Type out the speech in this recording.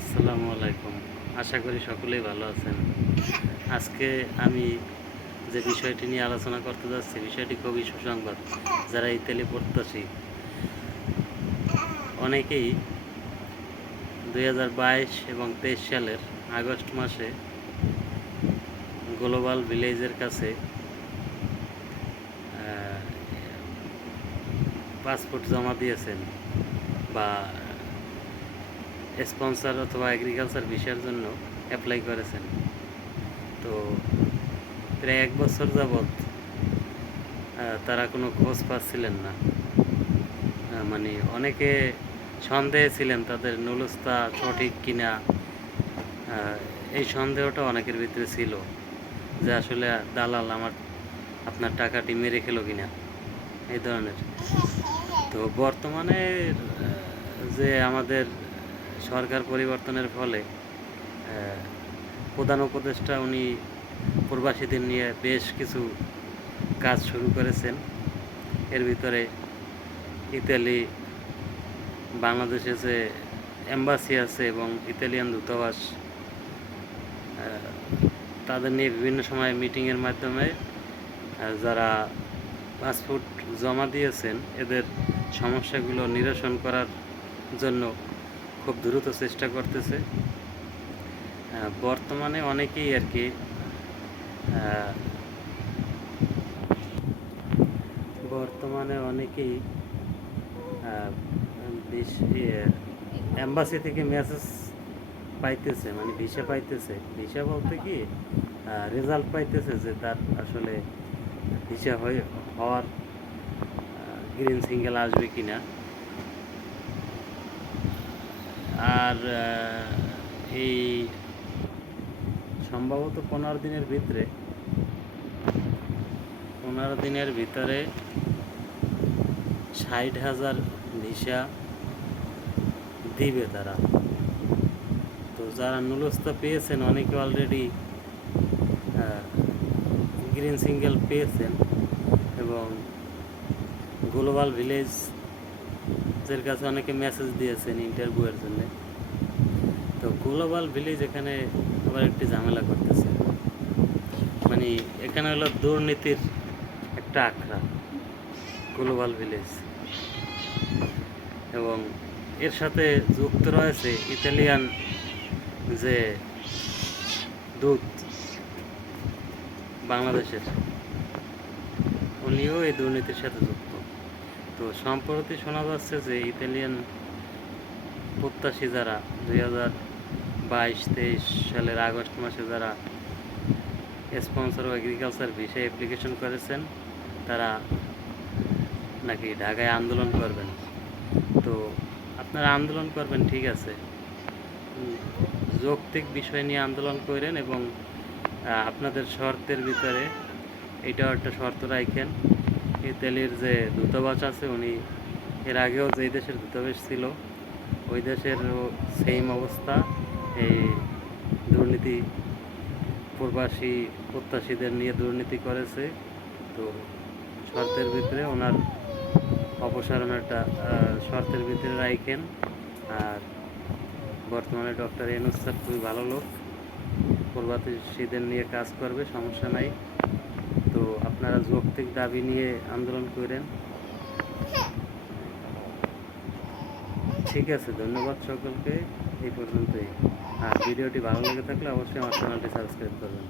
আসসালামু আলাইকুম। আশা করি সকলেই ভালো আছেন। আজকে আমি যে বিষয়টি নিয়ে আলোচনা করতে যাচ্ছি, বিষয়টি খুবই সুসংবাদ, যারা ইতালি প্রত্যাশী। অনেকেই দু হাজার বাইশ এবং তেইশ সালের আগস্ট মাসে গ্লোবাল ভিলেজের কাছে পাসপোর্ট জমা দিয়েছেন বা স্পন্সর অথবা এগ্রিকালচার বিষয়ের জন্য অ্যাপ্লাই করেছেন। তো প্রায় এক বছর যাবৎ তারা কোনো খোঁজ পাচ্ছিলেন না। মানে অনেকে সন্দেহে ছিলেন তাদের নুলস্তা সঠিক কিনা। এই সন্দেহটা অনেকের ভিতরে ছিল যে আসলে দালাল আমার, আপনার টাকাটি মেরে খেলো কিনা। এই ধরনের। তো বর্তমানে যে আমাদের সরকার পরিবর্তনের ফলে প্রধান উপদেষ্টা উনি প্রবাসীদের নিয়ে বেশ কিছু কাজ শুরু করেছেন। এর ভিতরে ইতালি, বাংলাদেশে যে এম্বাসি আছে এবং ইতালিয়ান দূতাবাস তাদের নিয়ে বিভিন্ন সময় মিটিংয়ের মাধ্যমে যারা পাসপোর্ট জমা দিয়েছেন, এদের সমস্যাগুলো নিরসন করার জন্য খুব দ্রুত চেষ্টা করতেছে। বর্তমানে অনেকেই আর কি বর্তমানে অনেকেই এম্বাসি থেকে মেসেজ পাইতেছে মানে ভিসা পাইতেছে। ভিসা বলতে কি রেজাল্ট পাইতেছে যে তার আসলে ভিসা হয়ে, হওয়ার গ্রিন সিঙ্গেল আসবে কিনা। আর এই সম্ভবত পনেরো দিনের ভিতরে, পনেরো দিনের ভিতরে ষাট হাজার ভিসা দিবে তারা। তো যারা নুলস্তা পেয়েছেন, অনেকে অলরেডি গ্রিন সিঙ্গেল পেয়েছেন এবং গ্লোবাল ভিলেজ এর কাছে অনেকে মেসেজ দিয়েছেন ইন্টারভিউয়ের জন্য। তো গ্লোবাল ভিলেজ এখানে আবার একটি ঝামেলা করতেছে। মানে এখানে হলো দুর্নীতির একটা আখড়া গ্লোবাল ভিলেজ এবং এর সাথে যুক্ত রয়েছে ইতালিয়ান যে দূত বাংলাদেশের। উনিও এই দুর্নীতির সাথে যুক্ত। তো সম্প্রতি শোনা যাচ্ছে যে ইতালিয়ান প্রত্যাশী যারা দুই হাজার বাইশ, তেইশ সালের আগস্ট মাসে যারা স্পন্সর ও এগ্রিকালচার ভিসা অ্যাপ্লিকেশন করেছেন, তারা নাকি ঢাকায় আন্দোলন করবেন। তো আপনারা আন্দোলন করবেন, ঠিক আছে। যৌক্তিক বিষয় নিয়ে আন্দোলন করেন এবং আপনাদের শর্তের ভিতরে এটাও একটা শর্ত রাখেন। ইতালির যে দূতাবাস আছে, উনি এর আগেও যে দেশের দূতাবাস ছিল, ওই দেশের সেম অবস্থা। এই দুর্নীতি প্রবাসী প্রত্যাশীদের নিয়ে দুর্নীতি করেছে। তো শর্তের ভিতরে ওনার অপসারণ একটা শর্তের ভিতরে রাখেন আর বর্তমানে ডক্টর এনুস স্যার খুবই ভালো লোক। প্রবাসীদের নিয়ে কাজ করবে, সমস্যা নাই। তো আপনারা যৌক্তিক দাবি নিয়ে আন্দোলন করেন। ঠিক আছে, ধন্যবাদ সকলকে। এই পর্যন্তই। আর ভিডিওটি ভালো লেগে থাকলে অবশ্যই আমার চ্যানেলটি সাবস্ক্রাইব করবেন।